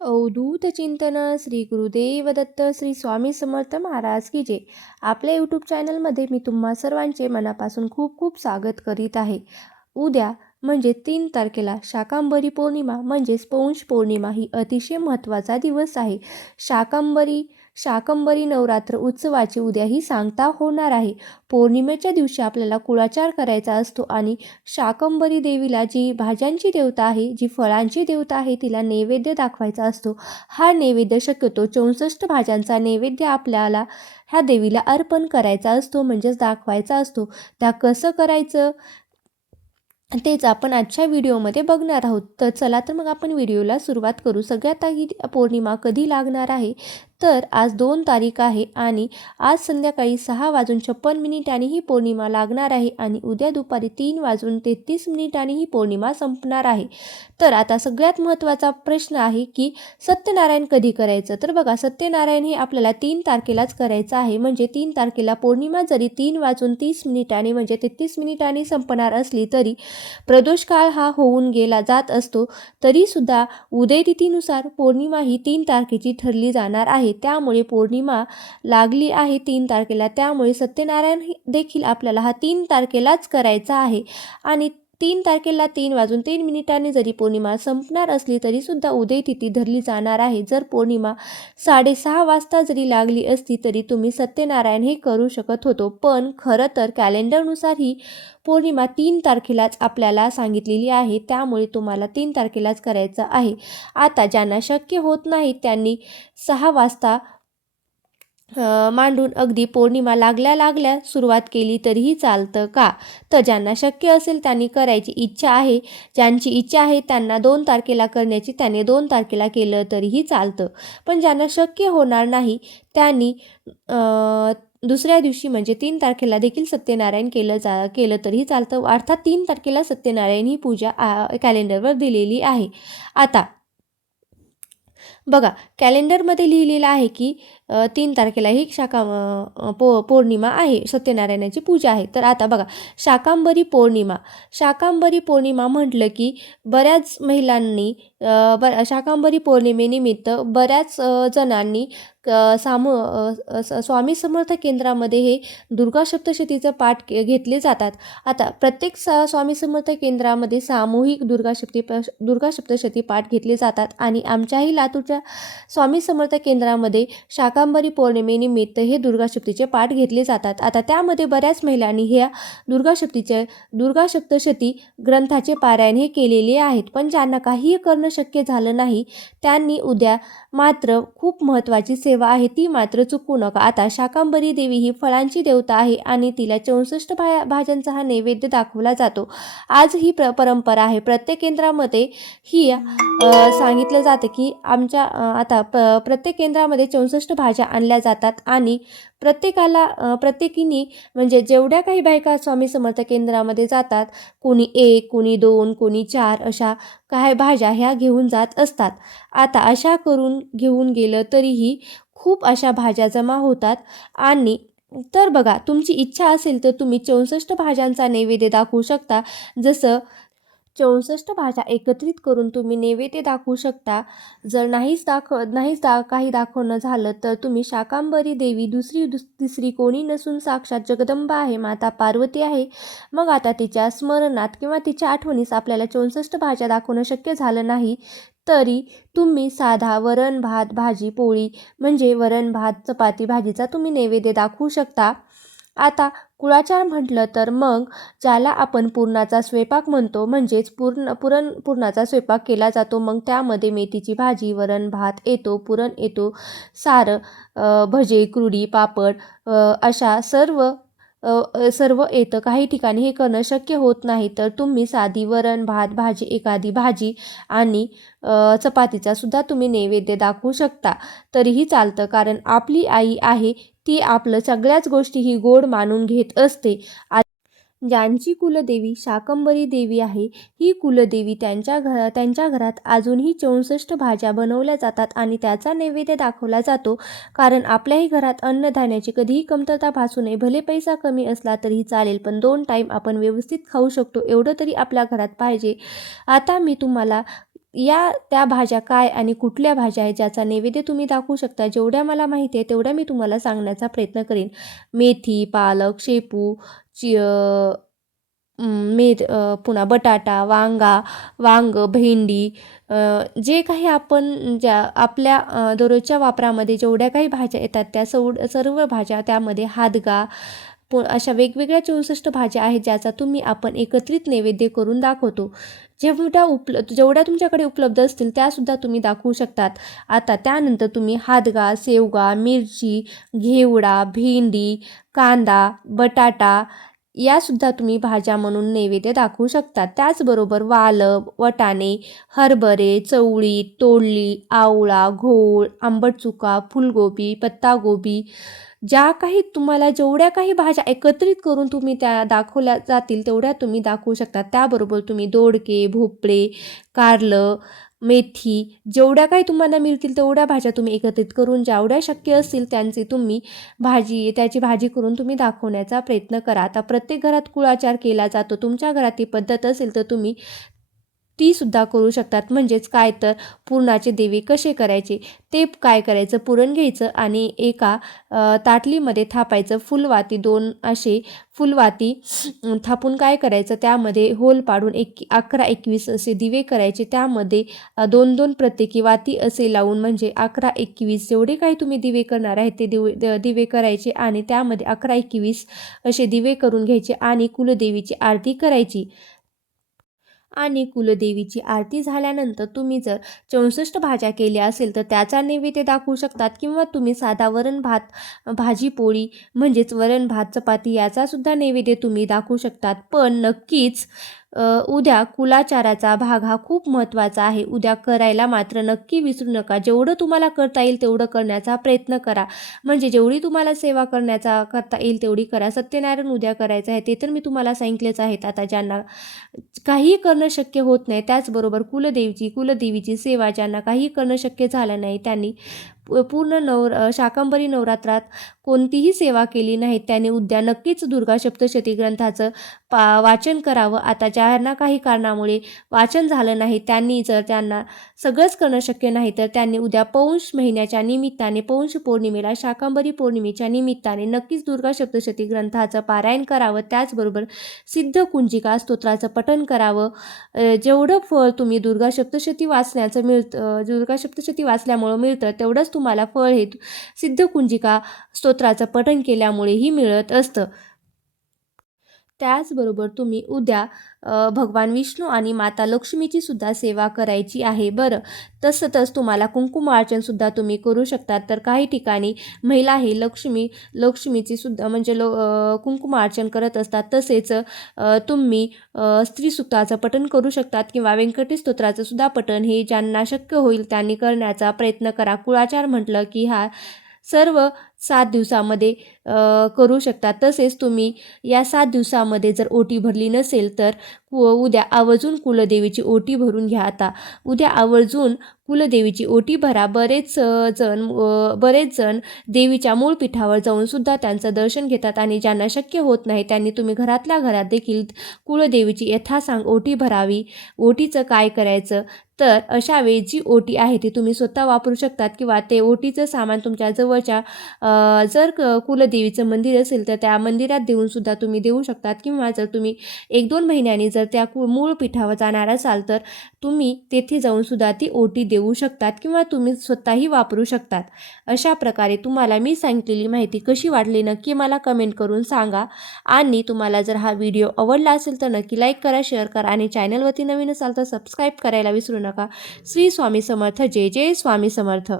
अवधूत चिंतन श्री गुरुदेव दत्त श्री स्वामी समर्थ महाराज की जय. आपल्या यूट्यूब चॅनलमध्ये मी तुम्हा सर्वांचे मनापासून खूप खूप स्वागत करीत आहे. उद्या म्हणजे 3 तारखेला शाकंभरी पौर्णिमा म्हणजेच पौष पौर्णिमा ही अतिशय महत्त्वाचा दिवस आहे. शाकंभरी नवरात्र उत्सवाची उद्या ही सांगता होणार आहे. पौर्णिमेच्या दिवशी आपल्याला कुळाचार करायचा असतो आणि शाकंभरी देवीला, जी भाज्यांची देवता आहे, जी फळांची देवता आहे, तिला नैवेद्य दाखवायचा असतो. हा नैवेद्य शक्यतो 64 भाज्यांचा नैवेद्य आपल्याला ह्या देवीला अर्पण करायचा असतो, म्हणजेच दाखवायचा असतो. त्या कसं करायचं तेच आपण आजच्या व्हिडिओमध्ये बघणार आहोत. तर चला तर मग आपण व्हिडिओला सुरुवात करू. सगळ्यात आधी पौर्णिमा कधी लागणार आहे, तर आज 2 तारीख आहे आणि आज संध्याकाळी 6:56 ही पौर्णिमा लागणार आहे आणि उद्या दुपारी 3:33 ही पौर्णिमा संपणार आहे. तर आता सगळ्यात महत्त्वाचा प्रश्न आहे की सत्यनारायण कधी करायचं. तर बघा, सत्यनारायण हे आपल्याला 3 तारखेलाच करायचं आहे. म्हणजे 3 तारखेला पौर्णिमा जरी 3:30 म्हणजे 33 संपणार असली तरी प्रदोष काळ हा होऊन गेला जात असतो. तरीसुद्धा उदयतिथीनुसार पौर्णिमा ही 3 तारखेची ठरली जाणार आहे. त्यामुळे पौर्णिमा लागली आहे 3 तारखेला, त्यामुळे सत्यनारायण देखील आपल्याला हा 3 तारखेलाच करायचा आहे. आणि 3 तारखेला 3:03 जरी पौर्णिमा संपणार असली तरीसुद्धा उदयतिथी धरली जाणार आहे. जर पौर्णिमा 6:30 वाजता जरी लागली असती तरी तुम्ही सत्यनारायण हे करू शकत होतो. पण खरं तर कॅलेंडरनुसार ही पौर्णिमा 3 तारखेलाच आपल्याला सांगितलेली आहे, त्यामुळे तुम्हाला 3 तारखेलाच करायचं आहे. आता ज्यांना शक्य होत नाही त्यांनी 6 वाजता मांडून अगदी पौर्णिमा लागल्या सुरुवात केली तरीही चालतं का? तर ज्यांना शक्य असेल त्यांनी करायची इच्छा आहे, ज्यांची इच्छा आहे त्यांना 2 तारखेला करण्याची, त्याने 2 तारखेला केलं तरीही चालतं. पण ज्यांना शक्य होणार नाही त्यांनी दुसऱ्या दिवशी म्हणजे 3 तारखेला देखील सत्यनारायण केलं तरीही चालतं. अर्थात 3 तारखेला सत्यनारायण ही पूजा कॅलेंडरवर दिलेली आहे. आता बघा, कॅलेंडरमध्ये लिहिलेलं आहे की 3 तारखेला ही पौर्णिमा आहे, सत्यनारायणाची पूजा आहे. तर आता बघा, शाकांबरी पौर्णिमा म्हटलं की बऱ्याच महिलांनी शाकांबरी पौर्णिमेनिमित्त बऱ्याच जणांनी स्वामी समर्थ केंद्रामध्ये हे दुर्गा सप्तशतीचं पाठ घेतले जातात. आता प्रत्येक स्वामी समर्थ केंद्रामध्ये सामूहिक दुर्गा सप्तशती पाठ घेतले जातात आणि आमच्याही लातूरच्या स्वामी समर्थ केंद्रामध्ये शाकंभरी पौर्णिमेनिमित्त हे दुर्गासप्तीचे पाठ घेतले जातात. आता त्यामध्ये बऱ्याच महिलांनी ह्या दुर्गा सप्तशती ग्रंथाचे पारायण हे केलेले आहेत. पण ज्यांना काहीही करणं शक्य झालं नाही त्यांनी उद्या मात्र खूप महत्त्वाची सेवा आहे, ती मात्र चुकू नका. आता शाकंभरी देवी ही फळांची देवता आहे आणि तिला 64 भाज्यांचा हा नैवेद्य दाखवला जातो. आज ही परंपरा आहे. प्रत्येक केंद्रामध्ये ही सांगितलं जातं की आमच्या आता प्रत्येक केंद्रामध्ये 64 भाज्या आणल्या जातात आणि प्रत्येकीने म्हणजे जेवढ्या काही बायका स्वामी समर्थ केंद्रामध्ये जातात, कोणी 1, कोणी 2, कोणी 4 अशा काही भाज्या ह्या घेऊन जात असतात. आता अशा करून घेऊन गेलं तरीही खूप अशा भाज्या जमा होतात. आणि तर बघा, तुमची इच्छा असेल तर तुम्ही 64 भाज्यांचा नैवेद्य दाखवू शकता. जसं 64 भाज्या एकत्रित करून तुम्ही नैवेद्य दाखवू शकता. जर काही दाखवणं झालं तर तुम्ही शाकंभरी देवी तिसरी कोणी नसून साक्षात जगदंबा आहे, माता पार्वती आहे. मग आता तिच्या स्मरणात किंवा तिच्या आठवणीस आपल्याला 64 भाज्या दाखवणं शक्य झालं नाही तरी तुम्ही साधा वरण भात भाजी पोळी म्हणजे वरण भात चपाती भाजीचा तुम्ही नैवेद्य दाखवू शकता. आता कुळाचार म्हटलं तर मग ज्याला आपण पुरणाचा स्वयंपाक म्हणतो, म्हणजेच पुरणाचा स्वयंपाक केला जातो. मग त्यामध्ये मेथीची भाजी, वरण भात येतो, पुरण येतो, सारं, भजे, कुरडी, पापड अशा सर्व येतं. काही ठिकाणी हे करणं शक्य होत नाही तर तुम्ही साधी वरण भात भाजी, एखादी भाजी आणि चपातीचा सुद्धा तुम्ही नैवेद्य दाखवू शकता तरीही चालतं. कारण आपली आई आहे ती आपलं सगळ्याच गोष्टी ही गोड मानून घेत असते. ज्यांची कुलदेवी शाकंभरी देवी आहे, ही कुलदेवी त्यांच्या घरात अजूनही 64 भाज्या बनवल्या जातात आणि त्याचा नैवेद्य दाखवला जातो. कारण आपल्याही घरात अन्नधान्याची कधीही कमतरता भासू नये. भले पैसा कमी असला तरीही चालेल, पण 2 टाईम आपण व्यवस्थित खाऊ शकतो एवढं तरी आपल्या घरात पाहिजे. आता मी तुम्हाला त्या भाज्या काय आणि कुठल्या भाज्या आहेत ज्याचा नैवेद्य तुम्ही दाखवू शकता. जेवढ्या मला माहिती आहे तेवढ्या मी तुम्हाला सांगण्याचा प्रयत्न करेन. मेथी, पालक, शेपू, चि पुन्हा बटाटा, वांगं, भेंडी, जे काही आपण ज्या आपल्या दररोजच्या वापरामध्ये जेवढ्या काही भाज्या येतात त्या सर्व भाज्या त्यामध्ये हादगा अशा वेगवेगळ्या 64 भाज्या आहेत ज्याचा आपण एकत्रित नैवेद्य करून दाखवतो. जेवढ्या तुमच्याकडे उपलब्ध असतील त्यासुद्धा तुम्ही दाखवू शकतात. आता त्यानंतर तुम्ही हादगा, शेवगा, मिरची, घेवडा, भेंडी, कांदा, बटाटा यासुद्धा तुम्ही भाज्या म्हणून नैवेद्य दाखवू शकतात. त्याचबरोबर वालं, वाटाणे, हरभरे, चवळी, तोंडली, आवळा, घोळ, आंबट चुका, फुलगोबी, पत्तागोबी, ज्या काही तुम्हाला जेवढ्या काही भाज्या एकत्रित करून तुम्ही त्या दाखवल्या जातील तेवढ्या तुम्ही दाखवू शकता. त्याबरोबर तुम्ही दोडके, भोपळे, कारलं, मेथी, जेवढ्या काही तुम्हाला मिळतील तेवढ्या भाज्या तुम्ही एकत्रित करून जेवढ्या शक्य असतील त्याची भाजी करून तुम्ही दाखवण्याचा प्रयत्न करा. आता प्रत्येक घरात कुळाचार केला जातो. तुमच्या घरात ती पद्धत असेल तर तुम्ही ती सुद्धा करू शकतात. म्हणजेच काय तर पुरणाचे दिवे कसे करायचे ते काय करायचं, पुरण घ्यायचं आणि एका ताटलीमध्ये थापायचं. दोन असे फुलवाती थापून काय करायचं, त्यामध्ये होल पाडून 11-21 असे दिवे करायचे. त्यामध्ये 2-2 प्रत्येकी वाती असे लावून म्हणजे 11-21 जेवढे काही तुम्ही दिवे करणार आहेत ते दिवे करायचे आणि त्यामध्ये 11-21 असे दिवे करून घ्यायचे आणि कुलदेवीची आरती करायची. आणि कुलदेवीची आरती झाल्यानंतर तुम्ही जर 64 भाज्या केल्या असेल तर त्याचा नैवेद्य दाखवू शकतात किंवा तुम्ही साधा वरण भात, भाजी पोळी म्हणजेच वरण भात चपाती याचासुद्धा नैवेद्य तुम्ही दाखवू शकतात. पण नक्कीच उद्या कुलाचाराचा भाग हा खूप महत्त्वाचा आहे. उद्या करायला मात्र नक्की विसरू नका. जेवढं तुम्हाला करता येईल तेवढं करण्याचा प्रयत्न करा. म्हणजे जेवढी तुम्हाला सेवा करता येईल तेवढी करा. सत्यनारायण उद्या करायचं आहे ते तर मी तुम्हाला सांगितलेच आहेत. आता ज्यांना काहीही करणं शक्य होत नाही त्याचबरोबर कुलदेवीची सेवा ज्यांना काही करणं शक्य झालं नाही त्यांनी पूर्ण शाकंभरी नवरात्रात कोणतीही सेवा केली नाही त्यांनी उद्या नक्कीच दुर्गा सप्तशती ग्रंथाचं वाचन करावं. आता ज्यांना काही कारणामुळे वाचन झालं नाही त्यांना सगळंच करणं शक्य नाही तर त्यांनी उद्या पौष महिन्याच्या निमित्ताने पौष पौर्णिमेला शाकंभरी पौर्णिमेच्या निमित्ताने नक्कीच दुर्गा सप्तशती ग्रंथाचं पारायण करावं. त्याचबरोबर सिद्ध कुंजिका स्तोत्राचं पठण करावं. जेवढं फळ तुम्ही दुर्गा सप्तशती वाचल्यामुळं मिळतं तेवढंच तुम्हाला फळ हे सिद्ध कुंजिका स्तोत्राचं पठण केल्यामुळेही मिळत असतं. त्याचबरोबर तुम्ही उद्या भगवान विष्णू आणि माता लक्ष्मीची सुद्धा सेवा करायची आहे. बरं, तसंच तुम्हाला कुंकुमार्चनसुद्धा तुम्ही करू शकतात. तर काही ठिकाणी महिला हे लक्ष्मीची सुद्धा म्हणजे कुंकुमार्चन करत असतात. तसेच तुम्ही स्त्रीसुक्ताचं पठण करू शकतात किंवा व्यंकटेश स्तोत्राचं सुद्धा पठण हे ज्यांना शक्य होईल त्यांनी करण्याचा प्रयत्न करा. कुळाचार म्हटलं की हा सर्व 7 दिवसामध्ये करू शकता. तसेच तुम्ही या 7 दिवसामध्ये जर ओटी भरली नसेल तर उद्या आवर्जून कुलदेवीची ओटी भरून घ्या. आता उद्या आवर्जून कुलदेवीची ओटी भरा. बरेच जण देवीच्या मूळ पीठावर जाऊन सुद्धा त्यांचं दर्शन घेतात आणि ज्यांना शक्य होत नाही त्यांनी तुम्ही घरातल्या घरात देखील कुलदेवीची यथासांग ओटी भरावी. ओटीचं काय करायचं तर अशा वेळी जी ओटी आहे ती तुम्ही स्वतः वापरू शकतात किंवा ते ओटीचं सामान तुमच्या जवळच्या जर कुलदेवीचं मंदिर असेल तर त्या मंदिरात देऊन सुद्धा तुम्ही देऊ शकतात किंवा जर तुम्ही 1-2 महिन्यांनी जर त्या मूळ पीठावर जाणार असाल तर तुम्ही तेथे जाऊन सुद्धा ती ओटी देऊ शकतात किंवा तुम्ही स्वतःही वापरू शकतात. अशा प्रकारे तुम्हाला मी सांगितलेली माहिती कशी वाटली नक्की मला कमेंट करून सांगा आणि तुम्हाला जर हा व्हिडिओ आवडला असेल तर नक्की लाईक करा, शेअर करा आणि चॅनलवरती नवीन असाल तर सबस्क्राईब करायला विसरू नका. श्री स्वामी समर्थ. जय जय स्वामी समर्थ.